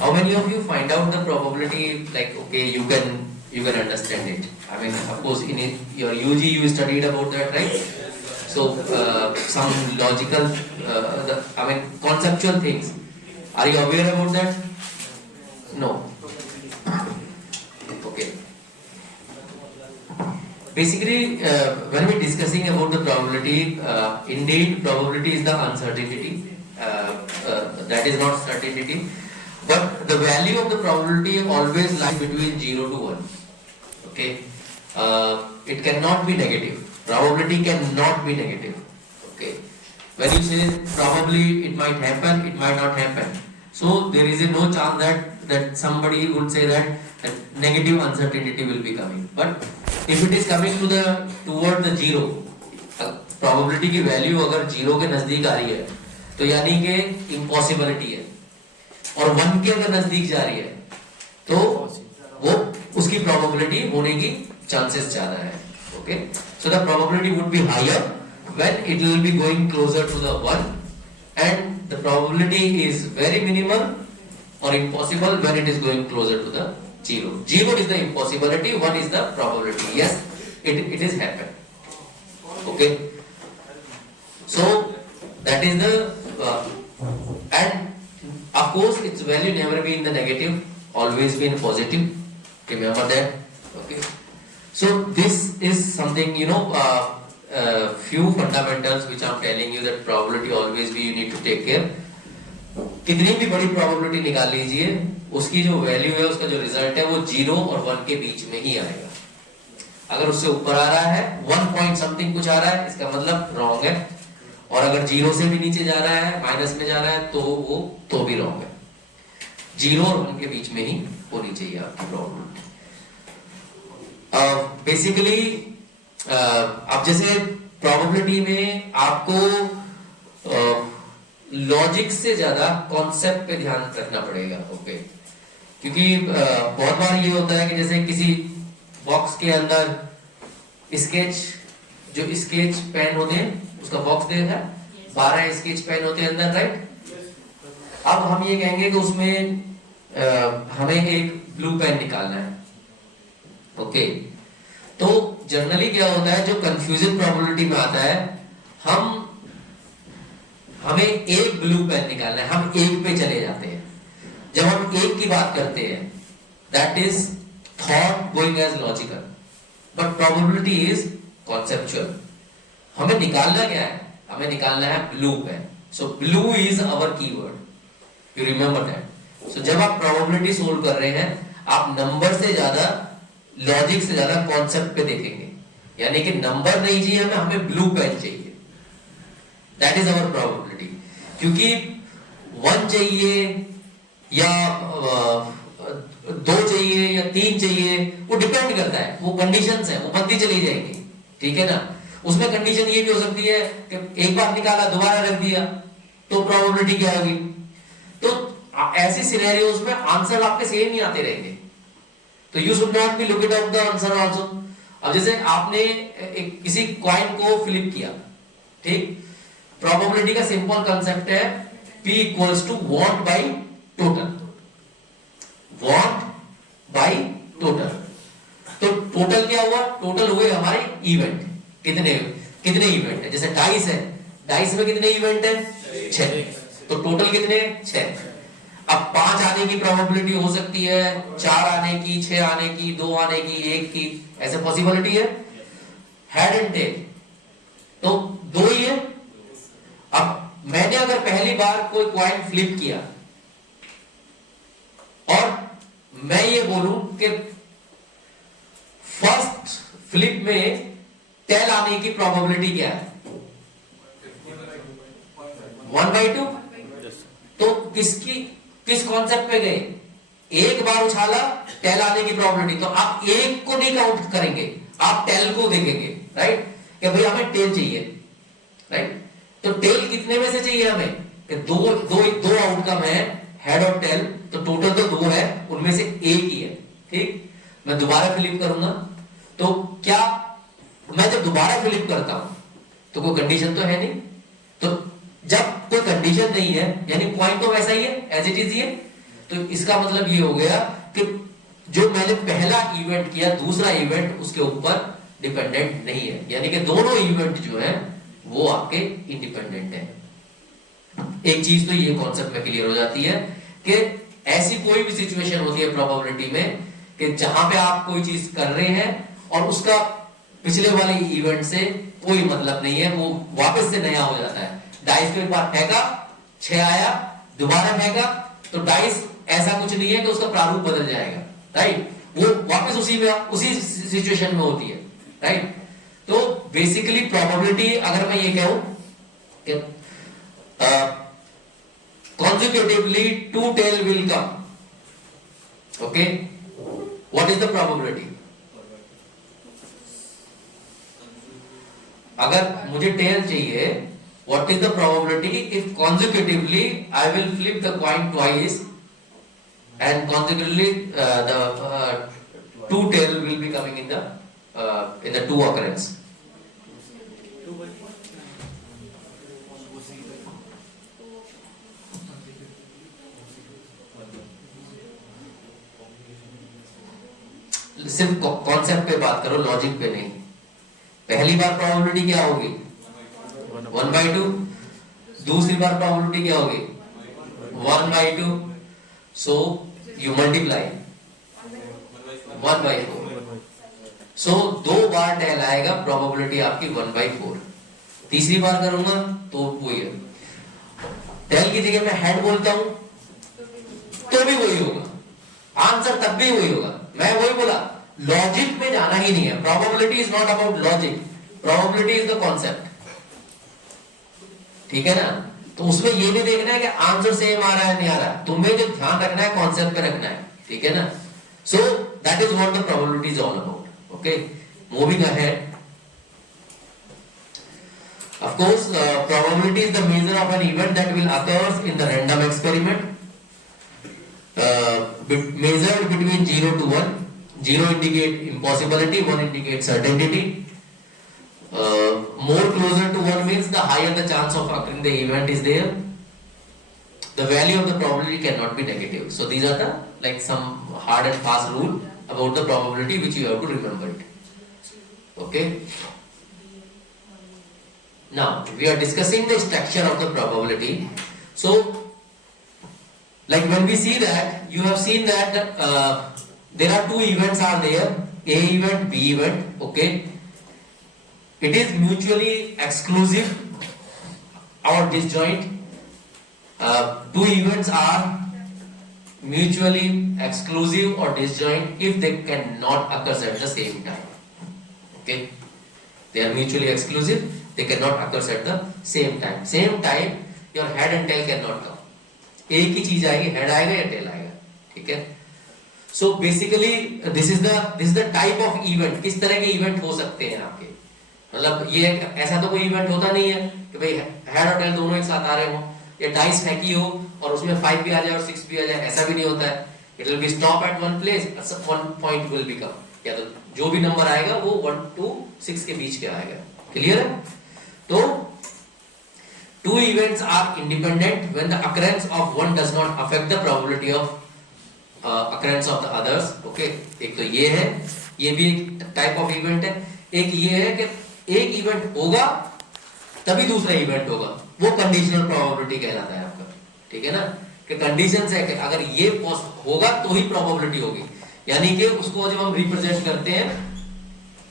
How many of you find out the probability, like, okay, you can understand it? I mean, of course, in your UG you studied about that, right? So some logical, conceptual things. Are you aware about that? No. Okay. Basically, when we're discussing about the probability, indeed, probability is the uncertainty. That is not certainty. But the value of the probability always lies between 0 to 1. Okay. It cannot be negative. Probability cannot be negative. Okay. When you say probably it might happen, it might not happen. So there is no chance that somebody would say that negative uncertainty will be coming. But if it is coming toward the 0, probability की value अगर 0 के नजदीक आ रही है तो यानी कि impossibility है, और 1 के अगर नजदीक जा रही है तो वो उसकी probability होने की chances ज्यादा है. Okay, so the probability would be higher when it will be going closer to the 1, and the probability is very minimal or impossible when it is going closer to the 0. 0 is the impossibility, 1 is the probability. Yes, it is happened. Okay, so that is the and of course its value never be in the negative, always be in positive. Remember that. Okay, so this is something, few fundamentals which I am telling you, that probability always be, you need to take care. कितनी भी बड़ी probability निकाल लीजिए, उसकी जो value है, उसका जो रिजल्ट है, वो 0 और 1 के बीच में ही आएगा. अगर उससे ऊपर आ रहा है 1 पॉइंट समथिंग कुछ आ रहा है, इसका मतलब रॉन्ग है. और अगर 0 से भी नीचे जा रहा है, माइनस में जा रहा है, तो वो तो भी रॉन्ग है. 0 और 1 के बीच में ही होनी चाहिए आपकी probability. बेसिकली अब जैसे probability में आपको लॉजिक से ज्यादा कॉन्सेप्ट पे ध्यान रखना पड़ेगा. ओके, क्योंकि बहुत बार ये होता है कि जैसे किसी बॉक्स के अंदर स्केच पेन होते हैं, उसका बॉक्स देखा है, 12 स्केच पेन होते हैं अंदर, राइट? अब हम ये कहेंगे कि उसमें हमें एक ब्लू पेन निकालना है. ओके, तो जनरली क्या होता है, जो कंफ्यूजन प्रोबेबिलिटी में आता है, हमें एक ब्लू पेन निकालना है, हम एक पे चले जाते हैं. जब हम एक की बात करते हैं, that is thought going as logical, but probability is conceptual. हमें निकालना क्या है? हमें निकालना है blue pen. So blue is our keyword, you remember that. So जब आप प्रोबेबिलिटी सोल्व कर रहे हैं, आप नंबर से ज्यादा, लॉजिक से ज्यादा कॉन्सेप्ट पे देखेंगे. यानी कि नंबर नहीं चाहिए हमें ब्लू पेन चाहिए. That is our probability. क्योंकि 1 चाहिए या 2 चाहिए या 3 चाहिए, वो डिपेंड करता है, वो कंडीशंस है, वो बनती चली जाएगी. ठीक है ना? उसमें कंडीशन ये भी हो सकती है कि एक बार निकाला, दोबारा रख दिया, तो प्रोबेबिलिटी क्या होगी? तो ऐसी सिनेरियोज में आंसर आपके सेम ही आते रहेंगे. तो you should not be looking out the answer also. अब जैसे आपने किसी कॉइन को फ्लिप किया, ठीक? प्रोबेबिलिटी का सिंपल कांसेप्ट है P equals to what by total. What by total. तो टोटल क्या हुआ? टोटल हुए हमारे इवेंट. कितने इवेंट है? जैसे डाइस है, डाइस में कितने इवेंट है? 6. तो टोटल कितने? 6. अब 5 आने की प्रोबेबिलिटी हो सकती है, 4 आने की, 6 आने की, 2 आने की, 1 की, ऐसे पॉसिबिलिटी है. हेड एंड टेल तो 2 ही है. अब मैंने अगर पहली बार कोई कॉइन फ्लिप किया और मैं ये बोलूं कि फर्स्ट फ्लिप में टेल आने की प्रोबेबिलिटी क्या है? 1/2. तो किस कॉन्सेप्ट पे गए? एक बार उछाला, टेल आने की प्रोबेबिलिटी. तो आप एक को नहीं काउंट करेंगे, आप टेल को देखेंगे, राइट? कि भाई हमें टेल चाहिए, राइट? तो टेल कितने में से चाहिए हमें? दो आउटकम है, हेड और टेल. तो टोटल तो 2 है, उनमें से एक ही है. ठीक, मैं दोबारा फ्लिप करूंगा तो क्या मैं जब दोबारा फ्लिप करता हूं तो कोई कंडीशन तो है नहीं, तो जब कोई कंडीशन नहीं है यानी पॉइंट तो वैसा ही है, एज इट इज ही है, तो इसका मतलब ये हो गया कि जो मैंने पहला इवेंट किया दूसरा इवेंट उसके ऊपर डिपेंडेंट नहीं है, यानी कि दोनों इवेंट जो है वो आपके इंडिपेंडेंट है। एक चीज तो ये कॉन्सेप्ट में क्लियर हो जाती है कि ऐसी कोई भी सिचुएशन होती है प्रोबेबिलिटी में कि जहां पे आप कोई चीज कर रहे हैं और उसका पिछले वाले इवेंट से कोई मतलब नहीं है, वो वापस से नया हो जाता है। डाइस को एक बार फेंका, 6 आया, दोबारा फेंका तो डाइस ऐसा कुछ नहीं है कि उसका प्रारूप बदल जाएगा, राइट, वो वापस उसी सिचुएशन में होती है, राइट। तो बेसिकली प्रोबेबिलिटी अगर मैं ये कहूं कि consecutively 2 tail will come, okay, what is the probability? अगर मुझे टेल चाहिए, what is the probability if consecutively I will flip the coin twice and consecutively the 2 tail will be coming in the 2 occurrence? सिर्फ concept पे बात करो, logic पे नहीं। पहली बार प्रोबेबिलिटी क्या होगी 1/2, दूसरी बार प्रोबेबिलिटी क्या होगी 1/2, सो यू मल्टीप्लाई 1/4, सो 2 बार टेल आएगा, प्रोबेबिलिटी आपकी 1/4। तीसरी बार करूंगा तो वही है, टेल की जगह मैं हेड बोलता हूं तो भी वही होगा, आंसर तब भी वही होगा। मैं वही बोला, लॉजिक में जाना ही नहीं है, probability is not about logic, probability is the concept, ठीक है ना। तो उसमें ये नहीं देखना है कि आंसर सेम आ रहा है नहीं आ रहा है, तुम्हें जो ध्यान रखना है कॉन्सेप्ट पे रखना है, ठीक है ना। So that is what the probability is all about, okay. Moving ahead, of course probability is the measure of an event that will occurs in the random experiment, measured between 0 to 1. 0 indicate impossibility, 1 indicates certainty. More closer to 1 means the higher the chance of occurring the event is there. The value of the probability cannot be negative. So these are the like some hard and fast rule about the probability which you have to remember it. Okay. Now we are discussing the structure of the probability. So like when we see that, you have seen that there are 2 events are there, A event, B event, okay. It is mutually exclusive or disjoint. 2 events are mutually exclusive or disjoint if they cannot occur at the same time, okay. They are mutually exclusive, they cannot occur at the same time. Same time your head and tail cannot come, एक ही चीज आएगी, head आएगा या tell आएगा, ठीक है। So basically this is the type of event, किस तरह के इवेंट हो सकते हैं आपके, मतलब ये ऐसा तो कोई इवेंट होता नहीं है कि भाई हेड और टेल दोनों एक साथ आ रहे हो, या डाइस फेंकी हो और उसमें 5 भी आ जाए और 6 भी आ जाए, ऐसा भी नहीं होता है। It will be stop at one place, one point will be come, या तो जो भी नंबर आएगा वो 1 to 6 के बीच के आएगा, क्लियर है। तो 2 events are independent when the occurrence of one does not affect the probability of occurrence of the others, okay। एक तो ये है, ये भी एक टाइप ऑफ इवेंट है। एक ये है कि एक इवेंट होगा तभी दूसरा इवेंट होगा, वो कंडीशनल प्रोबेबिलिटी कहलाता है आपका, ठीक है ना। कि कंडीशन है कि अगर ये होगा तो ही प्रोबेबिलिटी होगी, यानी कि उसको जब हम रिप्रेजेंट करते हैं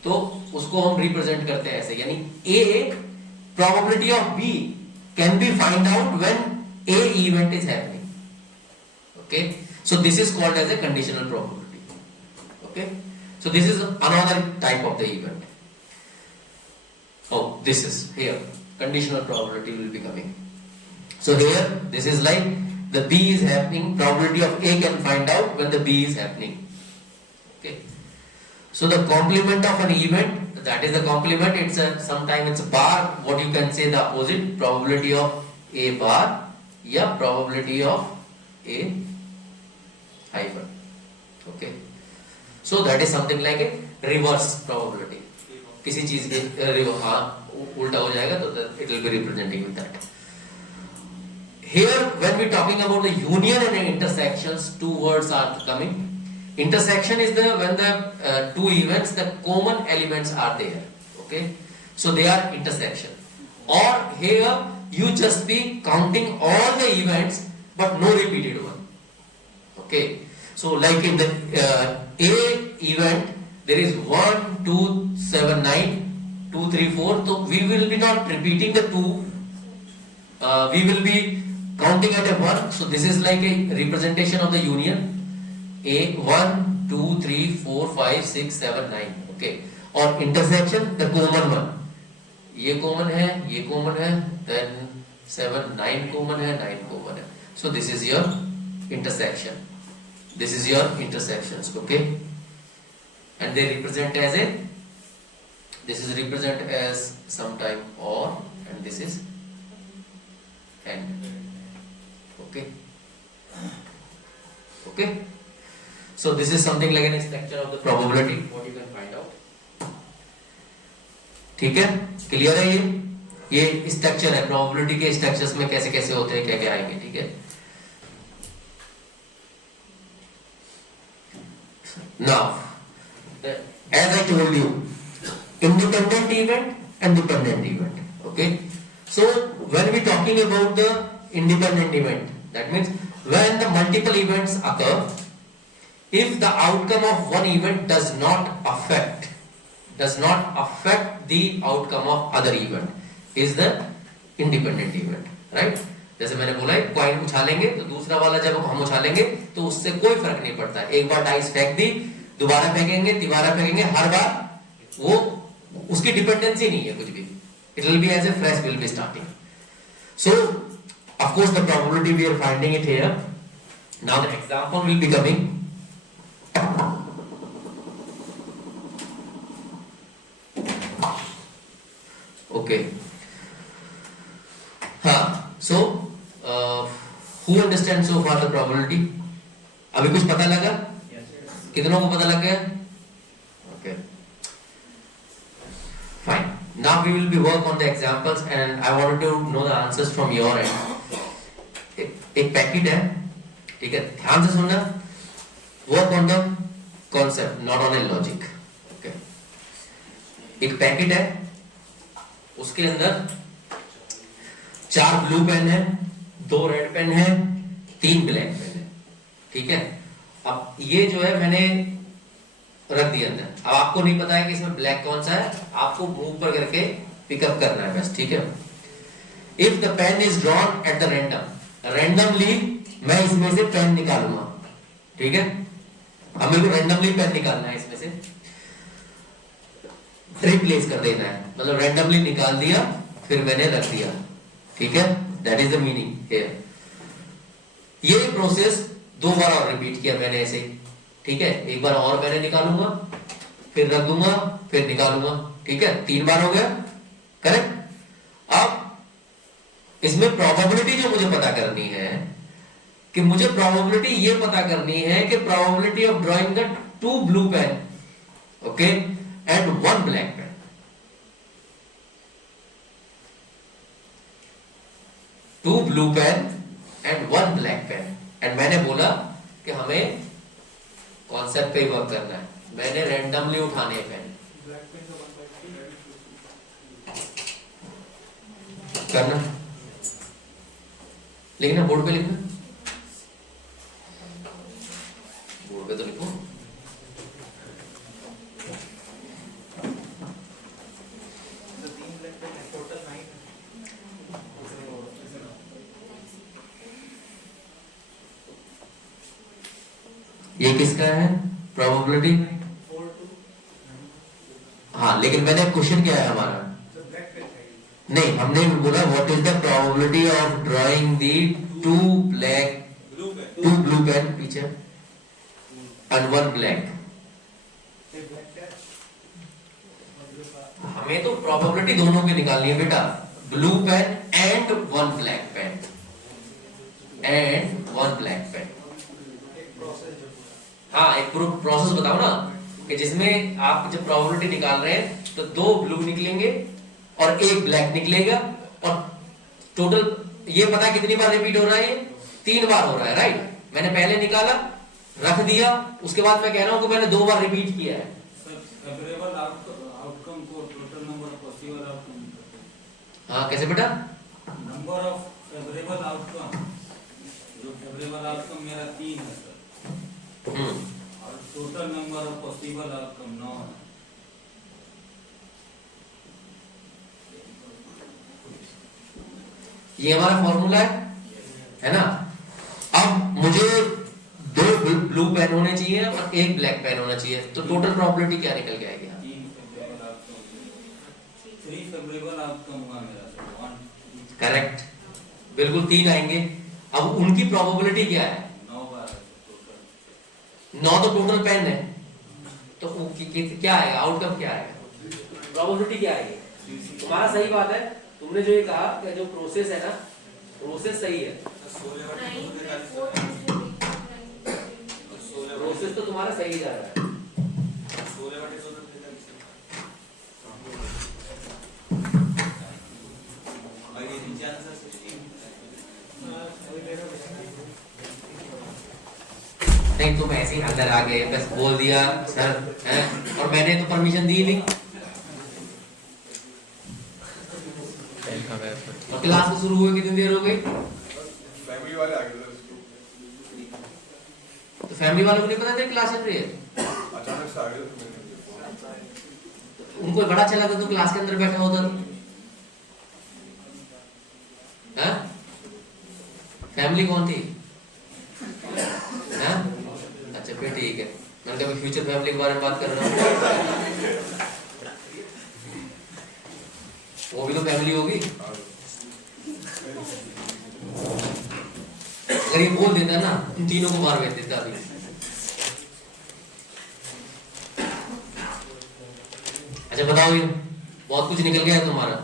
तो उसको हम रिप्रेजेंट करते हैं ऐसे, यानी A probability of B can be find out when A event is happening, okay. So this is called as a conditional probability, okay. So this is another type of the event. Oh, this is here conditional probability will be coming. So here this is like the B is happening, probability of A can find out when the B is happening, okay. So the complement of an event, that is the complement, it's a sometime it's a bar, what you can say the opposite, probability of A bar या probability of A hyphen, okay. So that is something like a reverse probability, किसी चीज के उल्टा हो जाएगा तो it will be representing with that. Here when we talking about the union and intersections, two words are coming. Intersection is the when the two events, the common elements are there. Okay, so they are intersection. Or here you just be counting all the events but no repeated one. Okay, so like in the A event there is 1 2 7 9 2 3 4, so we will be not repeating the two, we will be counting at a 1. So this is like a representation of the union. A 1 2 3 4 5 6 7 9. Okay, और intersection the common one, ये common है, ये common है, then 7 9 common है, 9 common है. So this is your intersection. This is your intersections. Okay, and they represent as a, this is represent as sometime or, and this is and. Okay, okay, so this is something like an structure of the probability what you can find out. ठीक है, clear है? ये structure है probability के. Structures में कैसे कैसे होते हैं, क्या क्या आएंगे. ठीक है, now as I told you, independent event and dependent event. Okay, so when we talking about the independent event, that means when the multiple events occur, if the outcome of one event does not affect the outcome of other event, is the independent event. Right, जैसे मैंने बोला है coin उछालेंगे तो दूसरा वाला जब हम उछालेंगे तो उससे कोई फर्क नहीं पड़ता. एक बार डाइस फेंक दी, दोबारा फेंकेंगे, तिबारा फेंकेंगे, हर बार वो उसकी डिपेंडेंसी नहीं है कुछ भी. It will be as a fresh will be starting. So of course the probability we are finding it here. Now the example will be coming. Okay, so who understands so far the probability? अभी कुछ पता लगा? कितनों को पता लग गया? Okay, fine. Now we will be work on the examples and I wanted to know the answers from your end. एक पैकेट है, ठीक है, ध्यान से सुनना. Work on the concept, not on A logic. Okay, एक पैकेट है, उसके अंदर 4 ब्लू पेन है, 2 रेड पेन है, 3 ब्लैक पेन है. ठीक है, अब ये जो है मैंने रख दिया अंदर. अब आपको नहीं पता है कि इसमें ब्लैक कौन सा है, आपको मूव पर करके पिकअप करना है बस. ठीक है, if the pen is drawn at the randomly मैं इसमें से पेन निकालूंगा. ठीक है, अब मेरे को रैंडमली पेन निकालना है, इसमें से रिप्लेस कर देना है, मतलब रैंडमली निकाल दिया फिर मैंने रख दिया. ठीक है, that is the meaning here. ये प्रोसेस 2 बार और रिपीट किया मैंने ऐसे. ठीक है, एक बार और मैंने निकालूंगा, फिर रख दूंगा, फिर निकालूंगा. ठीक है, 3 बार हो गया. करेक्ट. अब इसमें प्रोबेबिलिटी जो मुझे पता करनी है, कि मुझे प्रोबेबिलिटी ये पता करनी है कि probability of drawing the 2 blue pen, okay, and 1 black pen. Two blue pen and 1 black pen. And मैंने बोला कि हमें कॉन्सेप्ट पे वर्क करना है. मैंने रैंडमली उठाने हैं पेन. करना, लिखना बोर्ड पे, लिखना बोर्ड पे तो लिखो. ये किसका है प्रोबेबिलिटी? हाँ, लेकिन मैंने क्वेश्चन क्या है हमारा? नहीं, हमने बोला what is the probability of drawing the 2 blue pen पीछे एंड 1 ब्लैक. हमें तो प्रोबेबिलिटी दोनों की निकालनी है बेटा. Blue pen and 1 black pen, and 1 black pen. हाँ, एक प्रोसेस बताओ ना कि जिसमें आप जब प्रोबेबिलिटी निकाल रहे हैं तो 2 ब्लू निकलेंगे और 1 ब्लैक निकलेगा, और टोटल ये पता कितनी बार रिपीट हो रहा है, ये 3 बार हो रहा है, राइट। मैंने पहले निकाला, रख दिया, उसके बाद मैं कह रहा हूं कि मैंने 2 बार रिपीट किया है। आउटकम को total number of possible outcome. हाँ कैसे बेटा? नंबर ऑफ फेवरेबल आउटकम, जो फेवरेबल आउटकम मेरा 3 है सर, और total number of possible outcome 9 है। ये हमारा फॉर्मूला है ना। अब मुझे 2 ब्लू पेन होने चाहिए और 1 ब्लैक पेन होना चाहिए, तो टोटल प्रोबेबिलिटी क्या निकल के आएगी? 3 फेवरेबल आउटकम हुआ मेरा सर, करेक्ट, बिल्कुल 3 आएंगे। अब उनकी प्रोबेबिलिटी क्या है? 9 बार टोटल। 9 तो टोटल पेन है, तो क्या आएगा, आउटकम क्या आएगा, प्रोबेबिलिटी क्या आएगी? तुम्हारा सही बात है, तुमने जो ये कहा कि जो प्रोसेस है ना, प्रोसेस सही है, प्रोसेस तो तुम्हारा सही जा रहा है। नहीं तुम ऐसे ही अंदर आ गए, बस बोल दिया सर है, और मैंने तो परमिशन दी नहीं, और क्लास तो शुरू हुए कितनी देर हो गई? फैमिली वाले आ गए तो फैमिली वालों को नहीं पता था क्लास चल रही है, अचानक से आ गए। उनको बड़ा अच्छा लगा तो क्लास के अंदर बैठा होता तो। हाँ? फैमिली कौन थी? हाँ? अच्छा फिर ठीक है, मैंने कहा फ्यूचर फैमिली के बारे में बात कर रहा हूँ, वो भी तो फैमिली होगी। अगर ये बोल देता ना, तुम तीनों को मार देता अभी। अच्छा बताओ, ये बहुत कुछ निकल गया है तुम्हारा।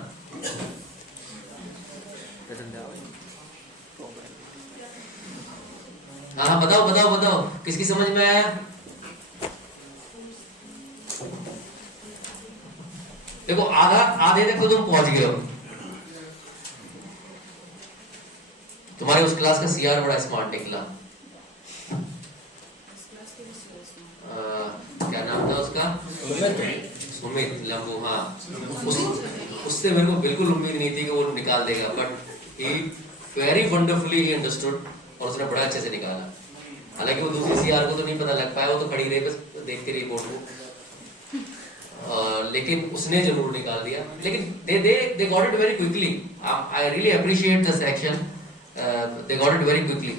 हाँ बताओ बताओ बताओ, किसकी समझ में आया? देखो आधे तक तो तुम पहुंच गए हो। तुम्हारे उस क्लास का सीआर बड़ा स्मार्ट निकला, क्या नाम था उसका? सुमित लंबू। हाँ, उससे मेरे को बिल्कुल उम्मीद नहीं थी कि वो निकाल देगा, but he very wonderfully he understood, और उसने बड़ा अच्छे से निकाला। हालांकि वो दूसरी सीआर को तो नहीं पता लग पाया, वो तो खड़ी रही बस देखते रही बोर्ड को, लेकिन उसने जरूर निकाल दिया। लेकिन they got it very quickly. I really appreciate the section. They got it very quickly.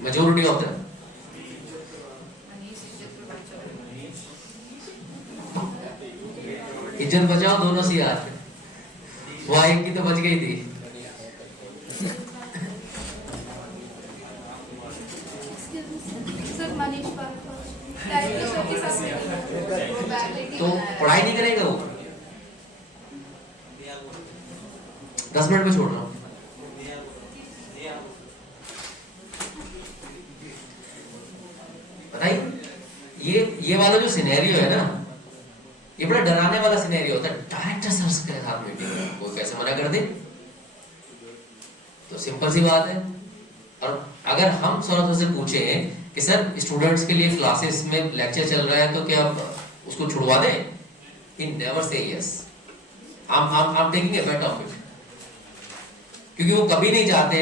Majority of them. इज्जत बचाओ दोनों सीआर, वो एक की तो बच गई थी। तो पढ़ाई नहीं करेगा वो, 10 मिनट में छोड़ रहा हूँ। बताइए, ये वाला जो सिनेरियो है ना, ये बड़ा डराने वाला सिनेरियो होता है। डायरेक्टर सर के साथ मीटिंग, वो कैसे मना कर दे? तो सिंपल सी बात है। और अगर हम सर से पूछें कि सर स्टूडेंट्स के लिए क्लासेस में लेक्चर चल रहा है तो क्या उसको छुड़वा दें? He never say yes. I'm taking a bet of it. क्योंकि वो कभी नहीं चाहते,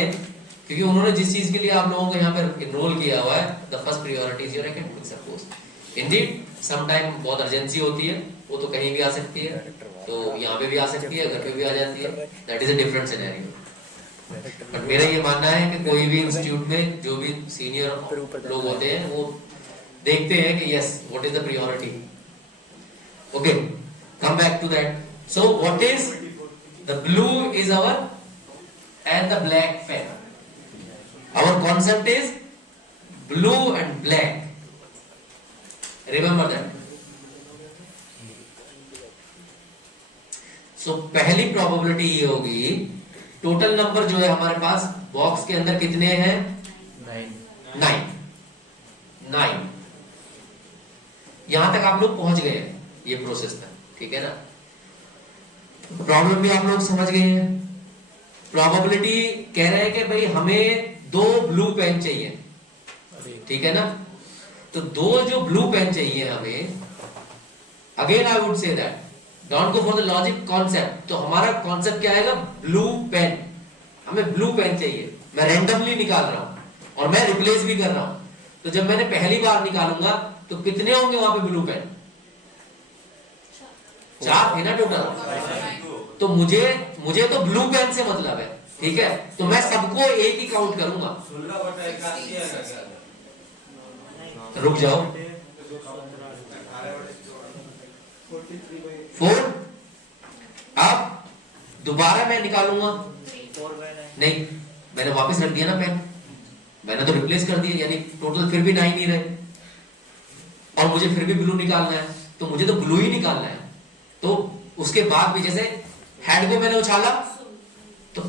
क्योंकि उन्होंने जिस चीज के लिए आप लोगों को यहाँ पर इनरोल किया हुआ है, the first priority is your academic support. Indeed sometime बहुत अर्जेंसी होती है, वो तो कहीं भी आ सकती है, तो यहाँ पे भी आ सकती है, घर पे भी आ जाती है, that is a different scenario. But मेरा ये मानना है कि कोई भी इंस्टीट्यूट में जो भी सीनियर लोग होते हैं वो देखते हैं कि yes what is the priority. Okay, come back to that. So what is the blue is our and the black pen. Our concept is blue and black. Remember that. So पहली probability ये होगी, total number जो है हमारे पास box के अंदर कितने हैं? 9। यहां तक आप लोग पहुंच गए ये प्रोसेस तक, ठीक है ना। प्रॉब्लम भी आप लोग समझ गए हैं। प्रोबेबिलिटी कह रहे हैं कि भाई हमें 2 ब्लू पेन चाहिए, ठीक है ना। तो 2 जो ब्लू पेन चाहिए हमें, again I would say that don't go for the logic concept. तो हमारा कॉन्सेप्ट क्या आएगा, ब्लू पेन। हमें ब्लू पेन चाहिए, मैं रैंडमली निकाल रहा हूं और मैं रिप्लेस भी कर रहा हूं। तो जब मैंने पहली बार निकालूंगा तो कितने होंगे वहां पे ब्लू पेन? 4 थे ना टोटल। तो मुझे तो ब्लू पेन से मतलब है, ठीक है। तो मैं सबको एक ही काउंट करूंगा। 16/81 आएगा क्या? रुक जाओ, 4। अब दोबारा मैं निकालूंगा, नहीं मैंने वापस रख दिया ना पेन, मैंने तो रिप्लेस कर दिया, यानी टोटल फिर भी 9 ही रहे और मुझे फिर भी ब्लू निकालना है। तो मुझे तो ब्लू ही निकालना है। तो उसके बाद भी जैसे हेड को मैंने उछाला तो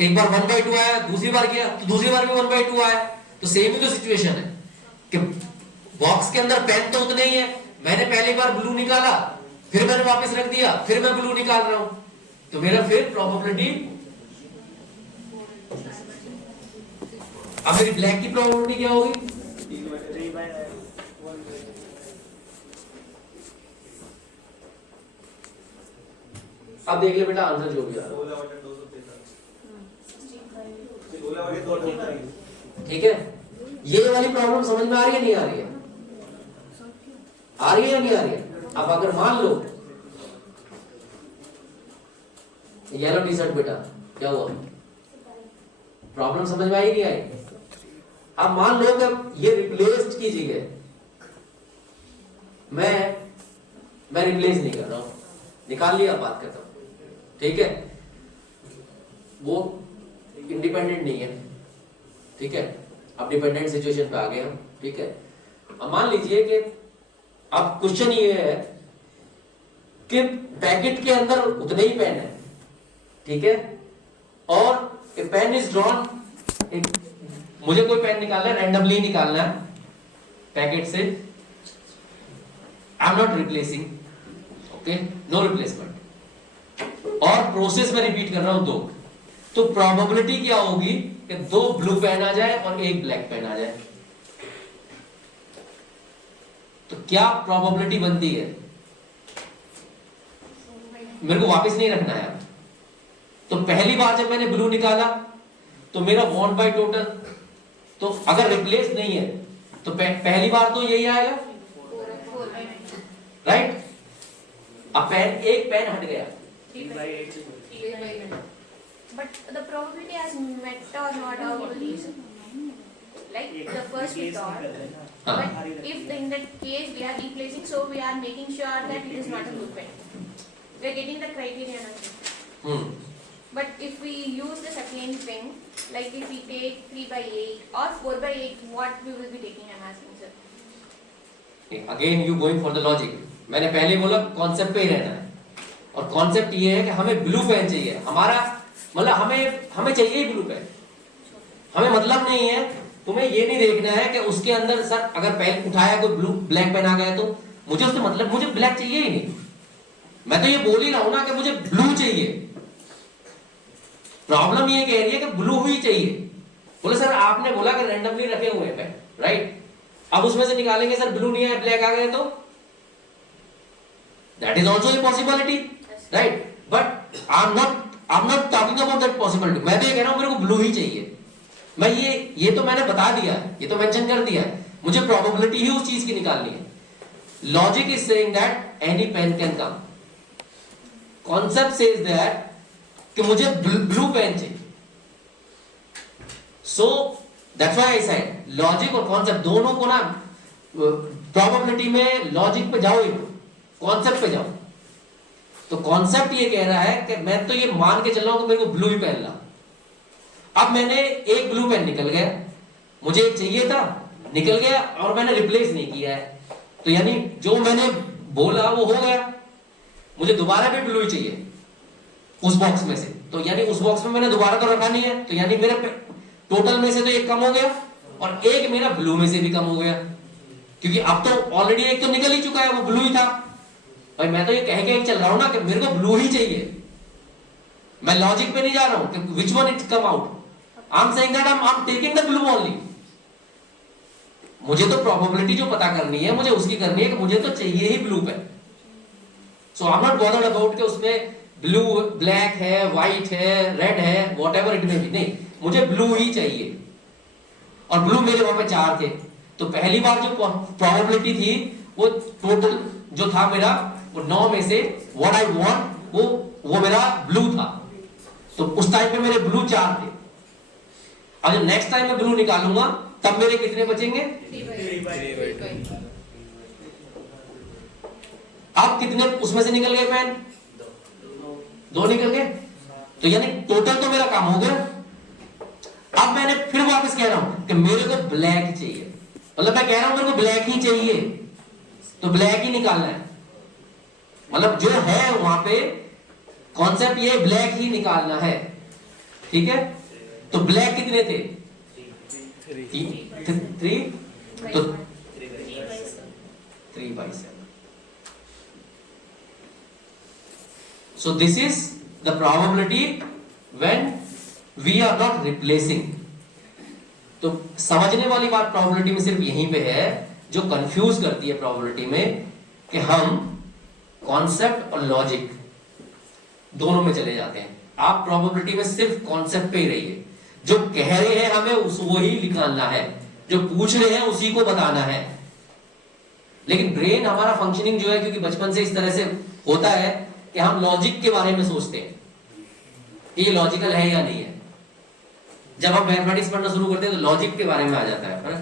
एक बार 1/2 आया, दूसरी बार किया तो दूसरी बार भी 1/2 आया। तो सेम ही तो सिचुएशन है कि बॉक्स के अंदर पेन तो उतने ही है। मैंने पहली बार ब्लू निकाला, फिर मैंने वापस रख दिया, फिर मैं ब्लू निकाल रहा हूं। तो मेरा फिर प्रोबेबिलिटी, अब मेरी ब्लैक की प्रोबेबिलिटी क्या होगी? अब देख ले बेटा आंसर जो भी आ रहा है, ठीक है। ये वाली प्रॉब्लम समझ में आ रही है नहीं आ रही है? आ रही है या नहीं आ रही है? अब अगर मान लो येलो टी शर्ट, बेटा क्या हुआ, प्रॉब्लम समझ में आई नहीं आई? अब मान लो कि ये रिप्लेस्ड की जगह मैं रिप्लेस नहीं कर रहा हूं, निकाल लिया, बात करता हूं, ठीक है। वो इंडिपेंडेंट नहीं है, ठीक है। अब डिपेंडेंट सिचुएशन पे आ गए हम, ठीक है। अब मान लीजिए कि अब क्वेश्चन ये है कि पैकेट के अंदर उतने ही पेन है, ठीक है, और ए पेन इज ड्रॉन, मुझे कोई पेन निकालना है, रैंडमली निकालना है पैकेट से। I am not replacing, okay, no replacement. और प्रोसेस में रिपीट कर रहा हूं 2। तो प्रोबेबिलिटी क्या होगी कि 2 ब्लू पेन आ जाए और 1 ब्लैक पेन आ जाए। तो क्या प्रोबेबिलिटी बनती है? मेरे को वापस नहीं रखना है। तो पहली बार जब मैंने ब्लू निकाला तो मेरा 1 टोटल, तो अगर रिप्लेस नहीं है तो पहली बार तो यही आएगा, राइट। अब एक पेन हट गया, but the probability has met or not all these, like the first we thought, but if in that case we are replacing, so we are making sure that it is not a loop pen. We are getting the criteria now. But if we use the second thing, like if we take 3/8 or 4/8, what we will be taking, I'm asking sir. Again you going for the logic. मैंने पहले बोला concept पे ही रहना है, और concept ये है कि हमें ब्लू पेन चाहिए। हमारा मतलब हमें चाहिए ही ब्लू पेन। हमें मतलब नहीं है, तुम्हें ये नहीं देखना है कि उसके अंदर सर अगर पेन उठाया कोई ब्लैक पेन आ गया तो मुझे उससे मतलब, मुझे ब्लैक चाहिए ही नहीं। मैं तो ये बोल ही रहा हूं ना कि मुझे ब्लू चाहिए। प्रॉब्लम ये कह रही है कि ब्लू ही चाहिए। बोले सर आपने बोला कि रैंडमली रखे हुए हैं पेन, राइट। अब उसमें से निकालेंगे सर ब्लू नहीं है ब्लैक आ गए, तो that is also a possibility, right. But I am not talking about that possibility. मैं तो ये कह रहा हूं मेरे को ब्लू ही चाहिए। मैं ये तो मैंने बता दिया है, ये तो मेंशन कर दिया है, मुझे प्रोबेबिलिटी ही उस चीज की निकालनी है। Logic is saying that any pen can come, concept says that कि मुझे ब्लू पेन चाहिए। So that's why I said logic और कॉन्सेप्ट दोनों को ना, प्रोबेबिलिटी में लॉजिक पे जाओ, कॉन्सेप्ट पे जाओ। तो कॉन्सेप्ट ये कह रहा है कि मैं तो ये मान के चल रहा हूं कि मेरे को ब्लू ही पेन ला। अब मैंने एक ब्लू पेन निकल गया, मुझे एक चाहिए था, निकल गया और मैंने रिप्लेस नहीं किया है, तो यानी जो मैंने बोला वो हो गया। मुझे दोबारा भी ब्लू ही चाहिए उस बॉक्स में से, तो यानी उस बॉक्स में मैंने दोबारा तो रखा नहीं है, तो यानी मेरे टोटल में से तो एक कम हो गया और एक मेरा ब्लू में से भी कम हो गया, क्योंकि अब तो ऑलरेडी एक तो निकल ही चुका है, वो ब्लू ही था। भाई मैं तो ये कह के चल रहा हूं ना कि मेरे को ब्लू ही चाहिए, मैं लॉजिक पे नहीं जा रहा हूं कि which one it come out, I am saying that I am taking the blue only. मुझे तो प्रोबेबिलिटी जो पता करनी है मुझे उसकी करनी है कि मुझे तो चाहिए ही blue pen. So I am not bothered about कि उसमें ब्लू ब्लैक है, व्हाइट है, रेड है, व्हाटएवर इट मे बी, नहीं मुझे ब्लू ही चाहिए। और ब्लू मेरे वहां पे 4 थे, तो पहली बार जो प्रोबेबिलिटी थी वो टोटल जो था मेरा वो 9 में से व्हाट आई वांट वो मेरा ब्लू था, तो उस टाइम पे मेरे ब्लू 4 थे। अब जब नेक्स्ट टाइम मैं ब्लू निकालूंगा तब मेरे कितने बचेंगे? अब कितने उसमें से निकल गए पेन? 2 निकल गए, तो यानी टोटल तो मेरा काम हो गया। अब मैंने फिर वापस कह रहा हूं कि मेरे को ब्लैक चाहिए, मतलब मैं कह रहा हूं मेरे को ब्लैक ही चाहिए, तो ब्लैक ही निकालना है। मतलब जो है वहां पे कॉन्सेप्ट ये ब्लैक ही निकालना है, ठीक है। तो ब्लैक कितने थे? 3, तो 3/7। So this is the probability when we are not replacing। तो समझने वाली बात प्रोबेबिलिटी में सिर्फ यहीं पे है, जो कंफ्यूज करती है प्रोबेबिलिटी में कि हम कॉन्सेप्ट और लॉजिक दोनों में चले जाते हैं। आप प्रोबेबिलिटी में सिर्फ कॉन्सेप्ट पे ही रहिए, जो कह रहे हैं हमें वो ही निकालना है, जो पूछ रहे हैं उसी को बताना है। लेकिन ब्रेन हमारा फंक्शनिंग जो है, क्योंकि बचपन से इस तरह से होता है कि हम लॉजिक के बारे में सोचते हैं कि ये लॉजिकल है या नहीं है। जब हम मैथमेटिक्स पढ़ना शुरू करते हैं तो लॉजिक के बारे में आ जाता है, पर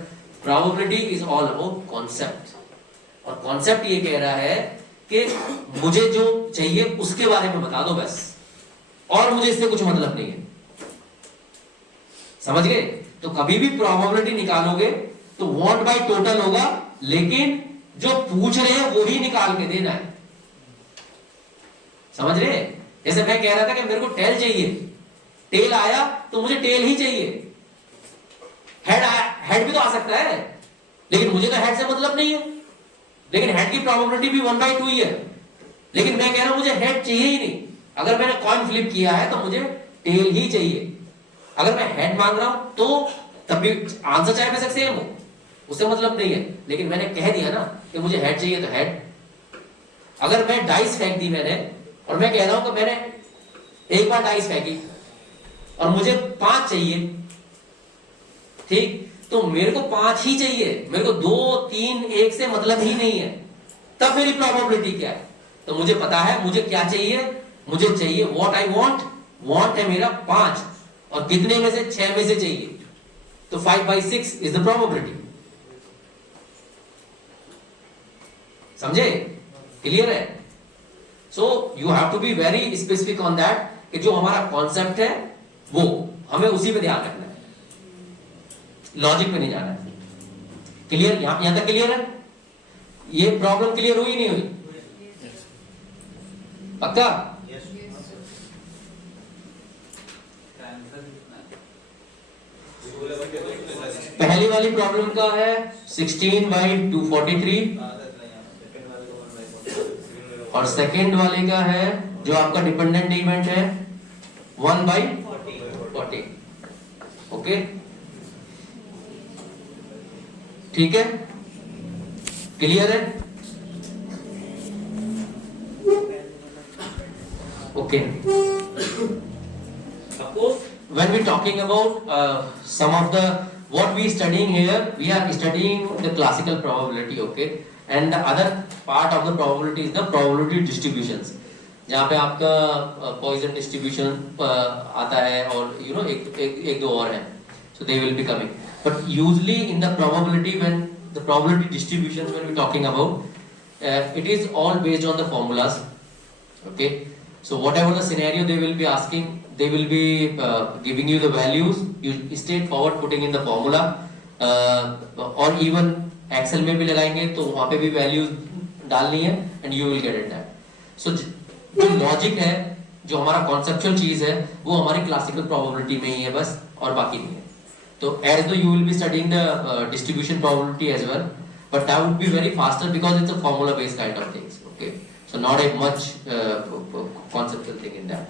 probability is all about concept. और कॉन्सेप्ट ये कह रहा है कि मुझे जो चाहिए उसके बारे में बता दो बस, और मुझे इससे कुछ मतलब नहीं है। समझ गए? तो कभी भी प्रोबेबिलिटी निकालोगे तो वांट बाय टोटल होगा, लेकिन जो पूछ रहे हैं वो ही निकाल के देना है। समझ रहे? जैसे मैं कह रहा था कि मेरे को टेल चाहिए, टेल आया तो मुझे टेल ही चाहिए। हेड आया, हेड भी तो आ सकता है, लेकिन मुझे तो हेड से मतलब नहीं है। लेकिन हेड की प्रोबेबिलिटी भी 1/2 ही है, लेकिन मैं कह रहा हूं मुझे हेड चाहिए ही नहीं। अगर मैंने कॉइन फ्लिप किया है तो मुझे टेल ही चाहिए। अगर मैं हेड मांग रहा हूं तो तब भी आंसर चाहे बेशक सेम हो, उससे मतलब नहीं है, लेकिन मैंने कह दिया ना कि मुझे हेड चाहिए तो हेड। अगर मैं डाइस फेंक दी मैंने, और मैं कह रहा हूं कि मैंने एक बार डाइस फेंकी और मुझे 5 चाहिए, ठीक, तो मेरे को 5 ही चाहिए, मेरे को 2, 3, 1 से मतलब ही नहीं है। तब मेरी प्रोबेबिलिटी क्या है? तो मुझे पता है मुझे क्या चाहिए, मुझे चाहिए व्हाट आई वांट। वांट है मेरा 5, और कितने में से? 6 में से चाहिए, तो 5/6 इज द प्रोबेबिलिटी। समझे? क्लियर है? So you have to be very specific on that कि जो हमारा कॉन्सेप्ट है वो हमें उसी पे ध्यान रखना है, लॉजिक पे नहीं जाना है। क्लियर? यहां तक क्लियर है? ये प्रॉब्लम क्लियर हुई नहीं हुई? पक्का? पहली वाली प्रॉब्लम का है 16/243, और सेकेंड वाले का है जो आपका डिपेंडेंट इवेंट है 1/40। ओके, ठीक है? क्लियर है? Okay. Suppose when we talking about some of the what we studying here, we are studying the classical probability, okay, and the other part of the probability is the probability distributions, जहाँ पे आपका Poisson distribution आता है, और you know एक दो और हैं, so they will be coming, but usually in the probability, when the probability distributions when we talking about it is all based on the formulas, okay. So whatever the scenario they will be asking, they will be giving you the values, you straightforward putting in the formula, और even Excel में भी लगाएंगे तो वहाँ पे भी values डालनी है, and you will get it that. So जो logic है, जो हमारा conceptual चीज है, वो हमारी classical probability में ही है बस, और बाकी नहीं है। तो as though you will be studying the distribution probability as well, but that would be very faster because it's a formula based kind of things, okay. So not a much conceptual thing in that.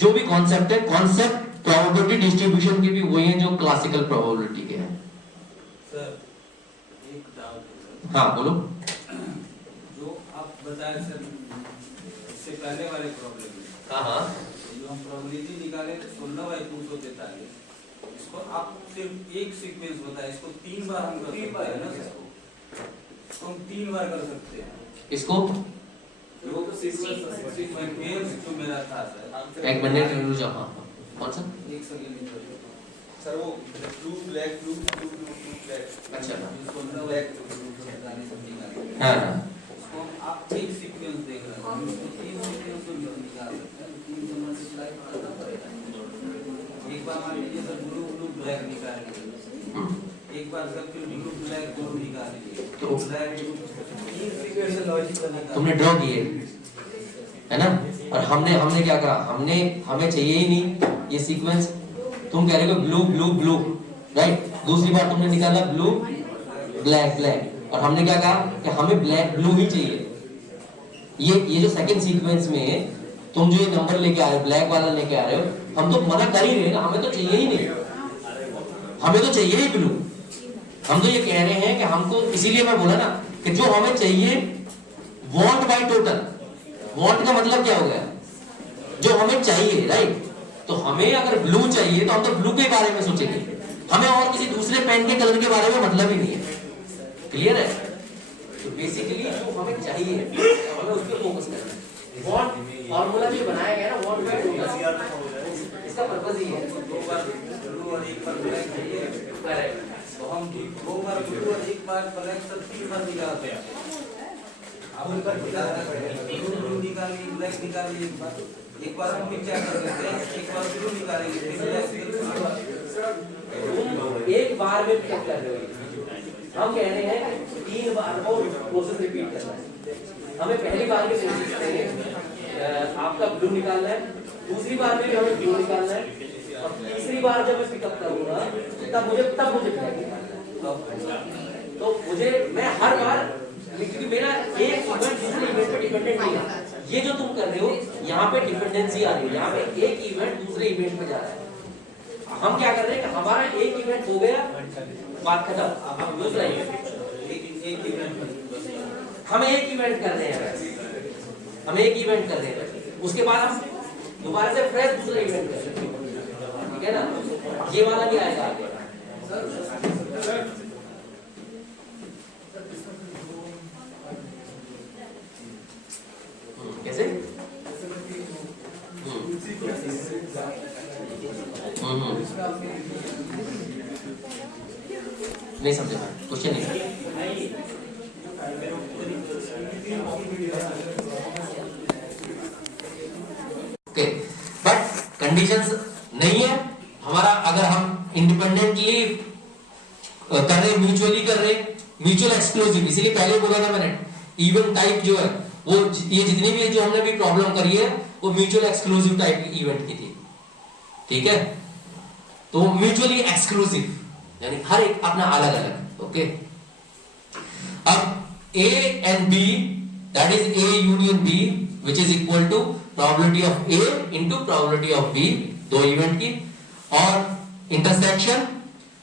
जो भी concept है, concept probability distribution के भी वही हैं जो classical probability के हैं। सर एक डाउट है सर। हाँ बोलो। जो आप बताए सर इससे पहले वाले प्रॉब्लम में, हाँ जो हम प्रोबेबिलिटी निकाले 16/243, इसको आप सिर्फ एक सीक्वेंस बताए, इसको 3 बार हम कर सकते हैं ना सर? तो हम 3 बार कर सकते हैं इसको वो तो सीक्वेंस जो मेरा था सर। एक मिनट रुक जाओ। हाँ कौन सा? एक सेकंड सर वो blue black blue blue blue black. अच्छा ब्लैक हाँ हाँ उसको आप एक सीक्वेंस देख रहे हैं, उसको 3 सीक्वेंस को निकाल सकते हैं, 3 से मल्टीप्लाई करना पड़ेगा। एक बार मान लीजिए सर ब्लू ब्लू ब्लैक निकाल लीजिए, एक बार सर फिर ब्लू ब्लैक ब्लू निकाल लीजिए, तो ब्लैक 3 सीक्वेंस लॉजिक निकाल। तुमने ड्रॉ किए है ना, और हमने क्या करा, हमें चाहिए ही नहीं ये सीक्वेंस। तुम कह रहे हो ब्लू ब्लू ब्लू, राइट? दूसरी बार तुमने निकाला ब्लू ब्लैक ब्लैक, और हमने क्या कहा कि हमें ब्लैक ब्लू ही चाहिए। ये जो सेकंड सीक्वेंस में तुम जो ये नंबर लेके आ रहे हो, ब्लैक वाला लेके आ रहे हो, हम तो मना कर ही रहे हैं ना, हमें तो चाहिए ही नहीं, हमें तो चाहिए ही ब्लू। हम तो ये कह रहे हैं कि हमको, इसीलिए मैं बोला ना कि जो हमें चाहिए वांट बाय टोटल। वांट का मतलब क्या हो गया? जो हमें चाहिए, राइट? तो हमें अगर ब्लू चाहिए तो हम तो ब्लू के बारे में सोचेंगे, हमें और किसी दूसरे पेन के कलर के बारे में मतलब ही नहीं है। क्लियर है? तो बेसिकली जो हमें चाहिए हमें उस पर फोकस करना है। वांट फार्मूला जो बनाया गया ना, वांट बाय टोटल, इसका पर्पस ही है। 2 बार ब्लू और 1 बार ब्लैक चाहिए, करेक्ट। तो हम 2 बार ब्लू और 1 बार ब्लैक सब 3 बार निकालते हैं। अब उन पर ब्लू निकालिए, ब्लैक निकालिए, एक बार हम क्या कर सकते हैं, एक बार ब्लू निकालेंगे, फिर ब्लैक, तुम एक बार में क्या कर रहे हो? हम कह रहे हैं 3 बार वो प्रोसेस रिपीट करना है। हमें पहली बार के प्रोसेस में आपका ब्लू निकालना है, दूसरी बार में भी हमें ब्लू निकालना है, और तीसरी बार जब मैं पिकअप करूंगा तब मुझे ब्लैक निकालना है। तो मैं हर बार, क्योंकि मेरा एक इवेंट दूसरे इवेंट पे डिपेंडेंट नहीं है। ये जो तुम कर रहे हो यहाँ पे डिपेंडेंसी आ रही है, यहाँ पे एक इवेंट दूसरे इवेंट पे जा रहा है। हम क्या कर रहे हैं कि हमारा एक इवेंट हो गया, बात खत्म, अब हम दूसरा इवेंट, एक इवेंट हम एक इवेंट कर रहे हैं, हम एक इवेंट कर रहे हैं, उसके बाद हम दोबारा से फ्रेश दूसरा इवेंट कर रहे हैं, ठीक है ना? ये वाला नहीं आएगा आगे। कैसे? नहीं समझे मैं, क्वेश्चन नहीं। ओके, बट कंडीशंस नहीं है हमारा। अगर हम इंडिपेंडेंटली कर रहे, म्यूचुअली कर रहे, म्यूचुअल एक्सक्लूसिव, इसीलिए पहले बोला था मैंने, इवेंट टाइप जो है वो, ये जितनी भी जो हमने भी प्रॉब्लम करी है वो म्यूचुअल एक्सक्लूसिव टाइप की इवेंट की थी, ठीक है? तो म्यूचुअली एक्सक्लूसिव यानी हर एक अपना अलग अलग। ओके, अब A and B, that is A union B, which is equal to probability of A into probability of B, दो इवेंट की, और intersection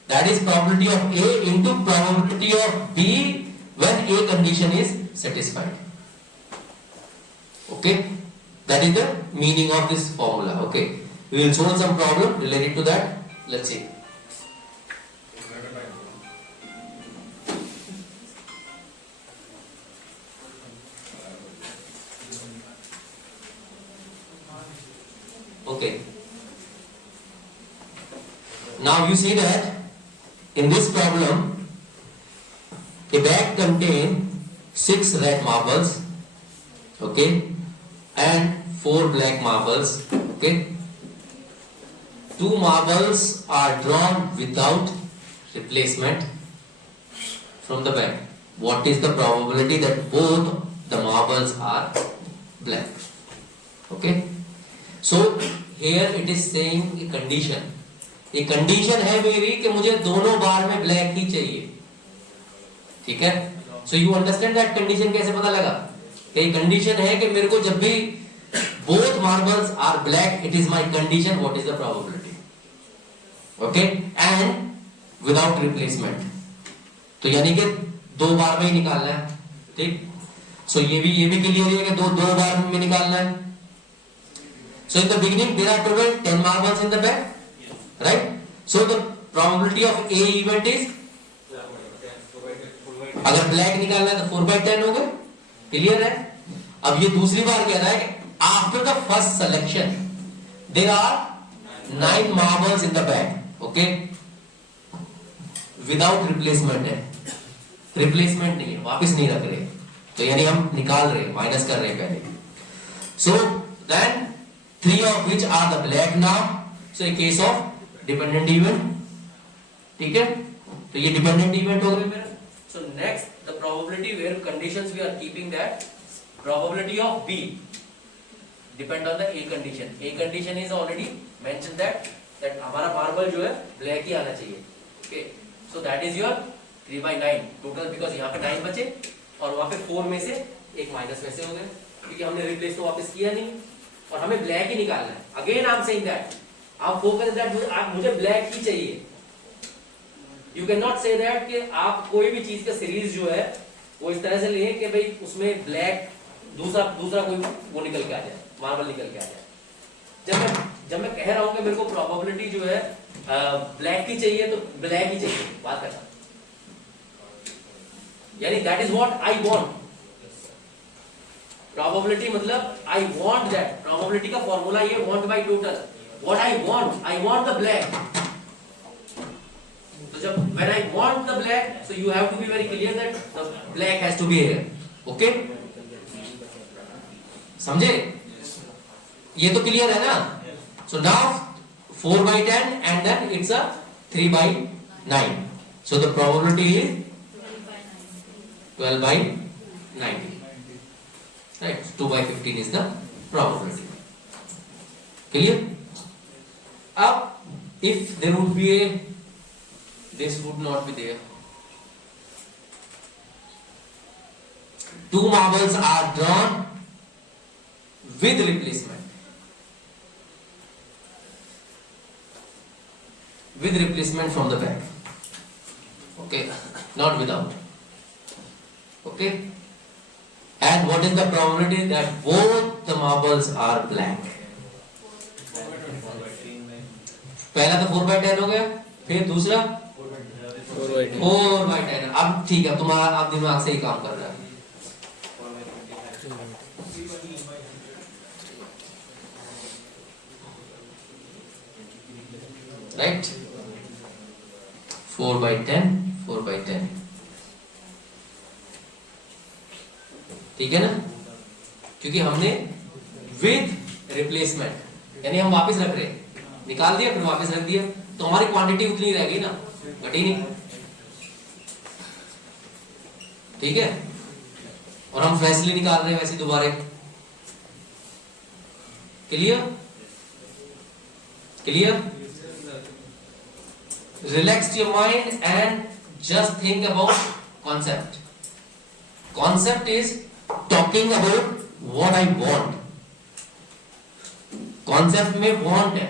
that is probability of A into probability of B when A condition is satisfied. Okay, that is the meaning of this formula. Okay, we will solve some problem related to that. Let's see. Okay, now you see that in this problem a bag contains 6 red marbles, okay, and 4 black marbles. Okay, 2 marbles are drawn without replacement from the bag. What is the probability that both the marbles are black? Okay, so here it is saying a condition. ये condition है मेरी कि मुझे दोनों बार में black ही चाहिए, ठीक है? So you understand that condition कैसे पता लगा? एक कंडीशन है कि मेरे को जब भी both marbles are black, it is my condition. What is the probability? Okay, and without replacement. तो यानी कि 2 बार में ही निकालना है, ठीक? सो ये भी क्लियर है कि दो बार में निकालना है. So in the beginning there are total 10 marbles in the bag, right? So the probability of A event is, अगर ब्लैक निकालना है तो 4/10 हो गए. क्लियर है? अब ये दूसरी बार कह रहा है कि after the first selection there are 9 marbles in the bag. Okay, without replacement है, रिप्लेसमेंट नहीं है, वापस नहीं रख रहे, तो यानी हम निकाल रहे, माइनस कर रहे हैं पहले. So then 3 of which are the black now. So a case of dependent event. ठीक है, तो ये dependent event हो गए मेरा. So next, the probability where conditions we are keeping that probability of B depend on the A condition. A condition is already mentioned that हमारा marble जो है ब्लैक ही आना चाहिए. Okay, so that is your 3/9 total, because यहाँ पे 9 बचे और वहाँ पे 4 में से एक माइनस में से हो गए, क्योंकि हमने रिप्लेस तो वापस किया नहीं और हमें ब्लैक ही निकालना है. Again I am saying that आप फोकस दैट मुझे ब्लैक ही चाहिए. You can not say that कि आप कोई भी चीज का सीरीज जो है वो इस तरह से लें कि भाई उसमें ब्लैक दूसरा कोई वो निकल के आ जाए, मार्बल निकल के आ जाए. जब मैं कह रहा हूं कि मेरे को प्रोबेबिलिटी जो है ब्लैक की चाहिए तो ब्लैक ही चाहिए, बात करना, यानी that is what I want. Probability मतलब आई वांट दैट. प्रोबेबिलिटी का फॉर्मूला ये want by total. What I want the black. तो जब when I want the black, so you have to be very clear that the black has to be here. Okay, समझे? ये तो clear है ना? So now 4/10 and then it's a 3/9. So the probability is 12/90. Right? 2/15 is the probability. Clear? अब if there would be a, this would not be there. 2 marbles are drawn with replacement. With replacement from the back. Okay, not without. Okay, and what is the probability that both the marbles are black? पहला तो 4/10 हो गया, फिर दूसरा 4/10. अब ठीक है, तुम्हारा आप दिमाग से ही काम कर रहा है. राइट, 4/10. ठीक है ना? क्योंकि हमने विद रिप्लेसमेंट, यानी हम वापस रख रहे हैं, निकाल दिया फिर वापस रख दिया, तो हमारी क्वांटिटी उतनी रहेगी ना, घटी नहीं. ठीक है, और हम फ्रेशली निकाल रहे हैं वैसे दोबारा. Clear? Relax your mind and just think about concept. Concept is talking about what I want. Concept में want है,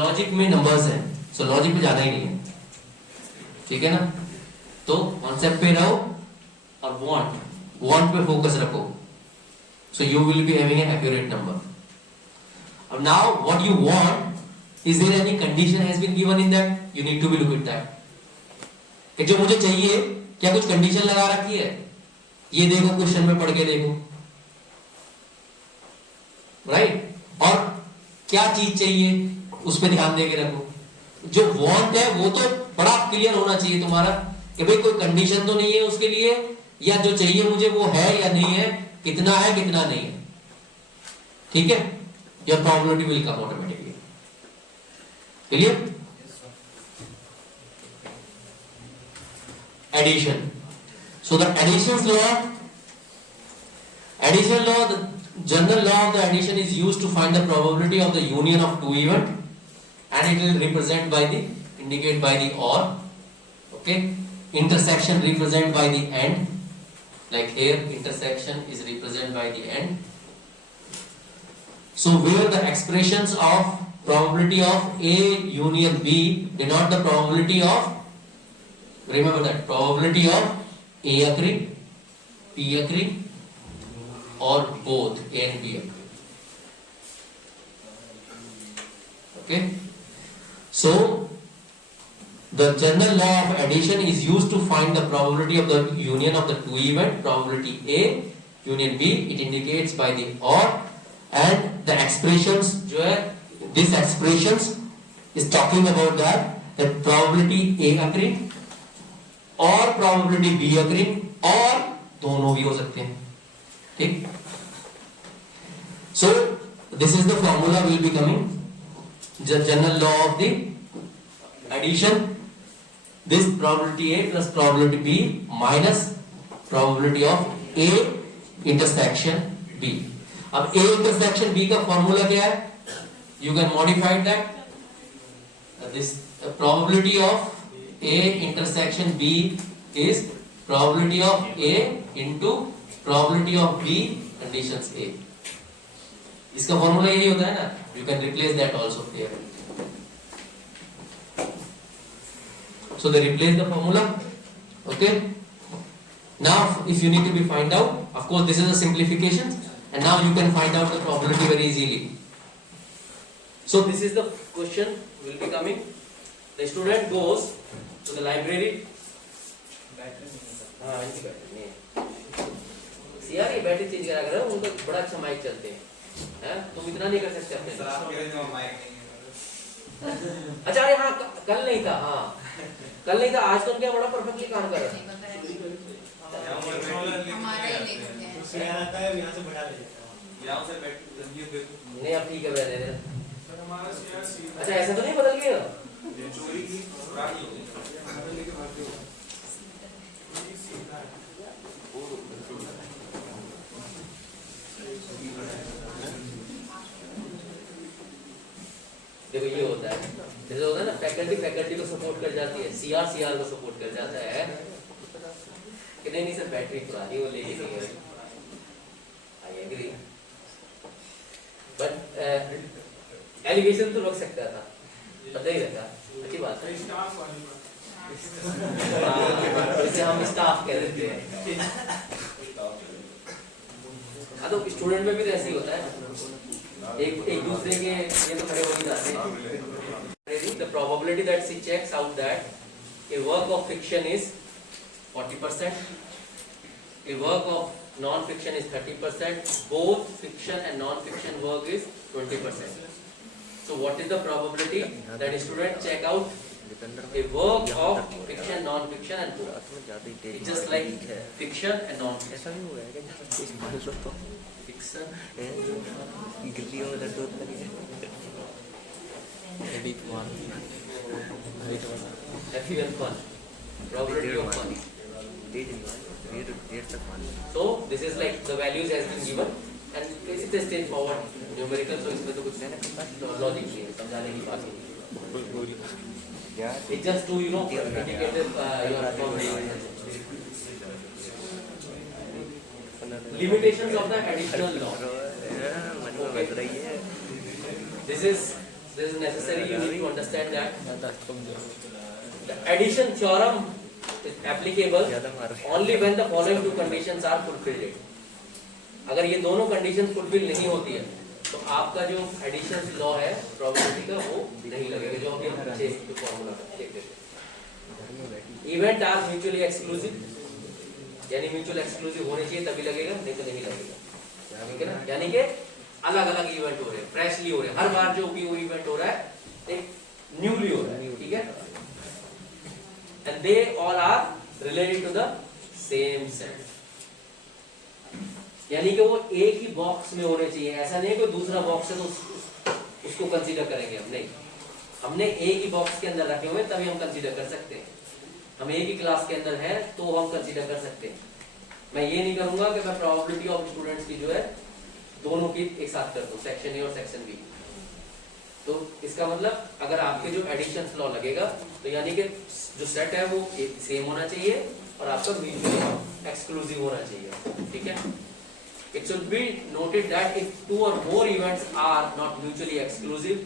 logic में numbers है, so logic पे जाना ही नहीं है. ठीक है ना? तो concept पे रहो और want पे focus रखो, so you will be having an accurate number. Now what you want, is there any condition has been given in that? You need to be look at that. कि जो मुझे चाहिए क्या कुछ कंडीशन लगा रखी है? ये देखो, क्वेश्चन में पढ़ के देखो, राइट? और क्या चीज चाहिए उस पर ध्यान दे के रखो. जो वांट है वो तो बड़ा क्लियर होना चाहिए तुम्हारा कि भाई कोई कंडीशन तो नहीं है उसके लिए, या जो चाहिए मुझे वो है या नहीं है, कितना है कितना नहीं है. ठीक है, your probability will come automatically. Clear? Addition. So the addition law, the general law of the addition is used to find the probability of the union of two events, and it will represent by the, indicate by the or. Okay, intersection represent by the and, Like here, intersection is represented by the end. So where the expressions of probability of A union B denote the probability of, remember that, probability of A occurring, B occurring, or both A and B occurring. Okay? So the general law of addition is used to find the probability of the union of the two events, probability A union B. It indicates by the or, and the expressions जो है, this expressions is talking about that probability A occurring or probability B occurring, और दोनों भी हो सकते हैं. ठीक? So this is the formula will be coming, the general law of the addition. This probability A plus probability B minus probability of A intersection B. अब A intersection B का formula क्या है? You can modify that. This probability of A intersection B is probability of A into probability of B conditions A. इसका formula यही होता है ना? You can replace that also here. So they replace the formula. Okay. Now, if you need to be find out, of course, this is a simplification, and now you can find out the probability very easily. So this is the question will be coming. The student goes to the library. हाँ इनकी battery नहीं है. यार ये battery change करा कर उनको बड़ा अच्छा माइक चलते हैं. हैं? तुम इतना नहीं कर सकते अपने. सर आप कह रहे थे माइक अच्छा अरे हाँ कल नहीं था. हाँ कल नहीं था, आज तो क्या बड़ा परफेक्टली काम कर रहा है. हमारा ही ले लेते हैं उससे आता है यहाँ से बढ़ा लेते हैं यहाँ से बैठ ये देखो नहीं अब ठीक है बैठे थे. सर हमारा शेयर अच्छा ऐसा तो नहीं बदल गया. चोरी की रानी हो गई लेके भाग गए. देखो ये होता है, जैसे होता है ना फैकल्टी को सपोर्ट कर जाती है, सीआर को सपोर्ट कर जाता है कि नहीं सर बैटरी पुरानी वो ले ली. आई एग्री, बट एलिगेशन तो रोक सकता था, पता ही रहता. अच्छी बात है. जैसे हम स्टाफ कह देते हैं. हाँ तो स्टूडेंट में भी तो ऐसे ही होता है, एक दूसरे के ये तो खड़े हो ही जाते हैं. The probability that she checks out that a work of fiction is 40%, a work of non-fiction is 30%, both fiction and non-fiction work is 20%. So what is the probability that a student check out a work of fiction, non-fiction and both? It's just like fiction and non-fiction. Fiction. FEL fun. Probability of fun. So this is like the values has been given and it's a straightforward numerical. So इसमें तो कुछ logic नहीं है, समझाने की बात नहीं. It's just to indicate your probability. Limitations of the additional law. Okay. This is necessary. You need to understand that the addition theorem is applicable only when the following two conditions are fulfilled. अगर ये दोनों conditions fulfill नहीं होती है तो आपका जो addition law है probability का वो नहीं लगेगा, जो अभी हम पीछे फॉर्मूला देखते थे. Event are mutually exclusive, यानी म्यूचुअल एक्सक्लूसिव होने चाहिए तभी लगेगा, नहीं तो नहीं लगेगा. ठीक है ना, यानी कि अलग अलग इवेंट हो रहे हैं, फ्रेशली हो रहे हैं. हर बार जो भी वो इवेंट हो रहा है एक न्यूली हो रहा है. ठीक है, and they all are related to the same set. यानी कि वो एक ही बॉक्स में होने चाहिए. ऐसा नहीं कोई दूसरा बॉक्स है तो उसको कंसीडर करेंगे हम, नहीं. हमने एक ही बॉक्स के अंदर रखे हुए तभी हम कंसीडर कर सकते हैं. हम एक ही क्लास के अंदर है तो हम कंसीडर कर सकते हैं. मैं ये नहीं करूंगा कि मैं प्रोबेबिलिटी ऑफ स्टूडेंट्स की जो है दोनों की एक साथ कर दूं, सेक्शन ए और सेक्शन बी. तो इसका मतलब अगर आपके जो एडिशन लॉ लगेगा तो यानी कि जो सेट है वो सेम होना चाहिए और आपका म्यूचुअली एक्सक्लूसिव होना चाहिए, ठीक है। It should be noted that if 2 or more events are not mutually exclusive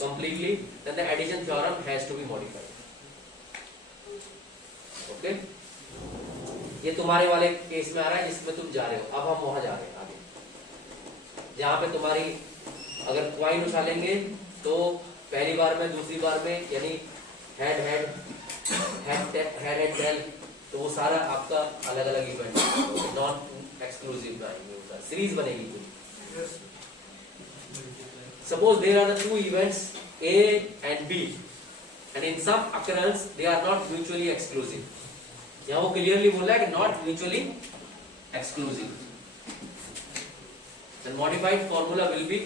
completely, then the addition theorem has to be modified. Okay? ये तुम्हारे वाले केस में आ रहा है जिसमें तुम जा रहे हो, अब हम वहां जा रहे हैं आगे, जहां पे तुम्हारी अगर क्वाइन उछालेंगे तो पहली बार में, दूसरी बार में, यानी head head head head tail, तो वो सारा आपका अलग अलग इवेंट, नॉन एक्सक्लूसिव का सीरीज बनेगी पूरी। Suppose there are the two events A and B, and in some occurrence they are not mutually exclusive. यहाँ वो clearly बोल रहा है कि not mutually exclusive. Then modified formula will be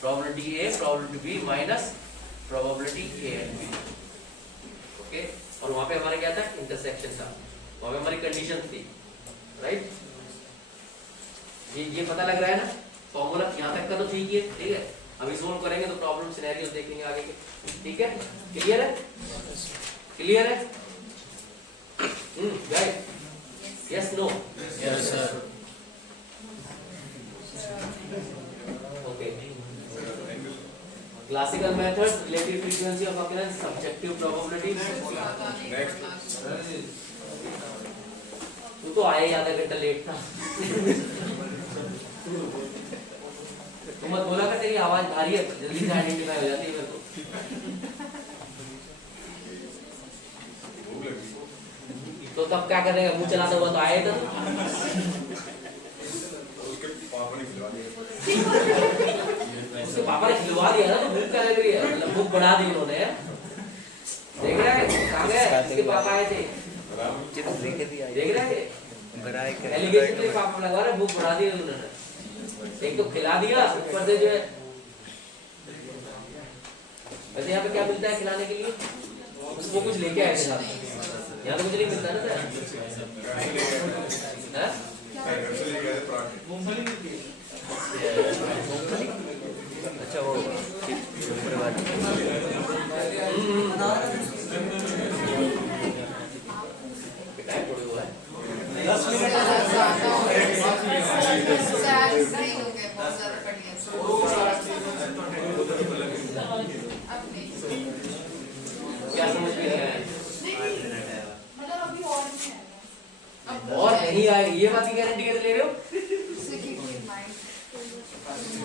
probability A, probability B minus probability A and B. Okay? और वहाँ पे हमारा क्या था? Intersection था. वहाँ पे हमारी condition थी. राइट, ये पता लग रहा है ना, फॉर्मूला यहाँ तक का तो ठीक है, ठीक है। अभी सोल्व करेंगे तो प्रॉब्लम सिनेरियोस देखेंगे आगे के, ठीक है। क्लियर है, क्लियर है? Guys, yes no? Yes, sir. Okay. Classical methods, relative frequency of occurrence, subjective probability. Next. तू तो आया ही आधा घंटा लेट था। तू मत बोला कर तेरी आवाज भारी है, जल्दी से आइडेंटिफाई हो जाती है मेरे को। तो तब क्या करेगा, मुंह चलाता हुआ तो आए था। उसके पापा ने खिलवा दिया ना, तो भूख क्या लग रही है, मतलब भूख बढ़ा दी उन्होंने। देख रहा है कहाँ गए, इसके पापा आए थे, देख रहा है एलिगेशन के पापा लगा रहे, भूख बढ़ा दी उन्होंने। एक तो खिला दिया, ऊपर से जो है। वैसे यहाँ पे क्या मिलता है खिलाने के लिए? वो कुछ लेके आए थे साथ, यहाँ तो कुछ नहीं मिलता ना सर। अच्छा वो क्या समझ में आया? और नहीं आए, ये बात की गारंटी कैसे ले रहे हो?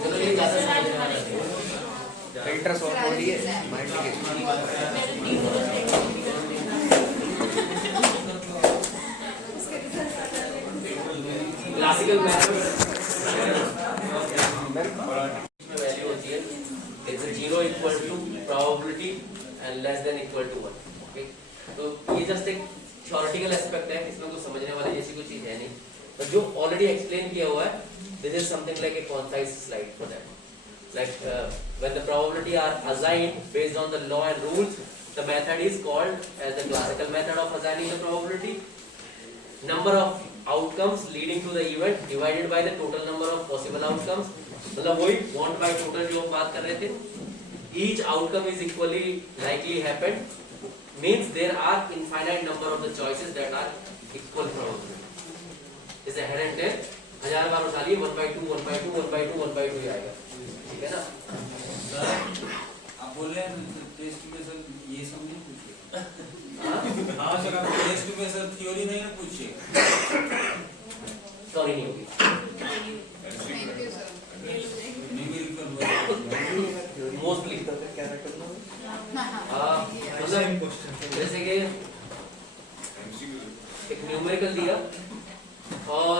चलो ये ज्यादा समझ में आ रहा है। फिल्टर सॉल्व हो रही है माइंड क्लासिकल मेथड में वैल्यू होती है it's 0 equal to probability and less than equal to 1। Okay, तो ये जस्ट एक थ्योरेटिकल एस्पेक्ट है, इसमें कुछ समझने वाली जैसी कोई चीज है नहीं, पर जो ऑलरेडी एक्सप्लेन किया हुआ है, this is something like a concise slide for that. Like when the probability are assigned based on the law and rules, the method is called as the classical method of assigning the probability. Number of outcomes leading to the event divided by the total number of possible outcomes. मतलब वही want by total जो हम बात कर रहे थे. Each outcome is equally likely happen. Means there are infinite number of the choices that are equal probability. जैसे head and tail 1000 बार उठा लिए 1/2 1/2 1/2 1/2 ही आएगा, ठीक है ना? आप बोल रहे हैं टेस्ट में सर ये सब नहीं पूछिए। हाँ सर, आप टेस्ट में सर थ्योरी नहीं ना पूछिए। सॉरी नहीं होगी। मोस्टली मतलब जैसे कि एक न्यूमेरिकल दिया और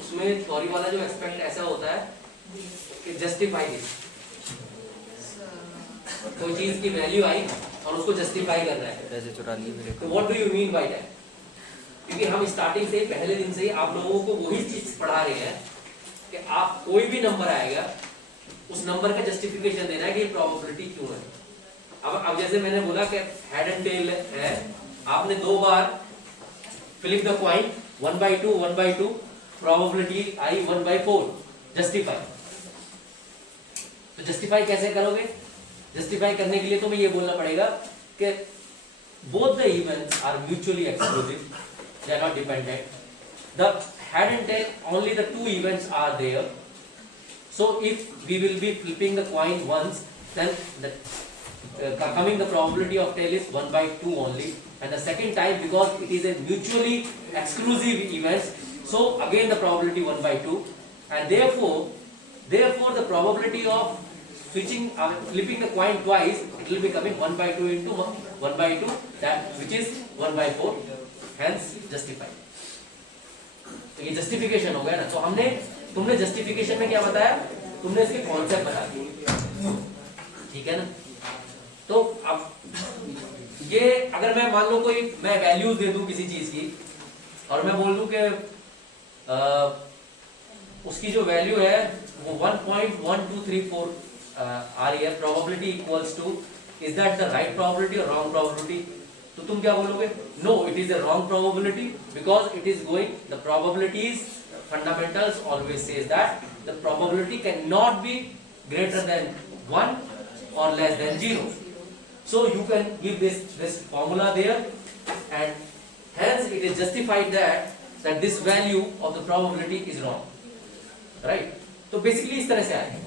उसमें थ्योरी वाला जो एस्पेक्ट ऐसा होता है कि जस्टिफाई दिस, कोई चीज की वैल्यू आई और उसको जस्टिफाई करना है, तो what do you mean by that? क्योंकि हम स्टार्टिंग से पहले दिन से ही आप लोगों को वही चीज पढ़ा रहे हैं कि आप कोई भी नंबर आएगा उस नंबर का जस्टिफिकेशन देना है कि प्रोबेबिलिटी क्यों है। अब जैसे मैंने बोला कि हेड एंड टेल है, आपने 2 बार फ्लिप द कॉइन 1/2 1/2, प्रोबेबिलिटी आई 1/4, जस्टिफाई। तो जस्टिफाई कैसे करोगे? जस्टिफाई करने के लिए तुम्हें ये बोलना पड़ेगा कि both the events are mutually exclusive, they are not dependent. The head and tail, only the two events are there. So if we will be flipping the coin once, then the coming the probability of tail is 1 by 2 only, and the second time, because it is a mutually exclusive event, so again the probability 1 by 2, and therefore the probability of switching flipping the coin twice, it will be coming 1 by 2 into 1 by 2, that which is 1 by 4, hence justified. तो ये justification हो गया ना. तो तुमने justification में क्या बताया, तुमने इसके कॉन्सेप्ट बता दिए, ठीक है ना. तो अब ये अगर मैं मान लो कोई मैं वैल्यूज दे दूं किसी चीज की और मैं बोल दूं कि उसकी जो वैल्यू है वो 1.1234 आ रही है, probability equals to, is that the right probability और रॉन्ग प्रोबेबिलिटी. तो तुम क्या बोलोगे, no it is a wrong probability because it is going, the probabilities fundamentals always says that the probability can not be greater than 1 or less than 0. So you can give this formula there, and hence it is justified that this value of the probability is wrong, right? So basically इस तरह से आएगा.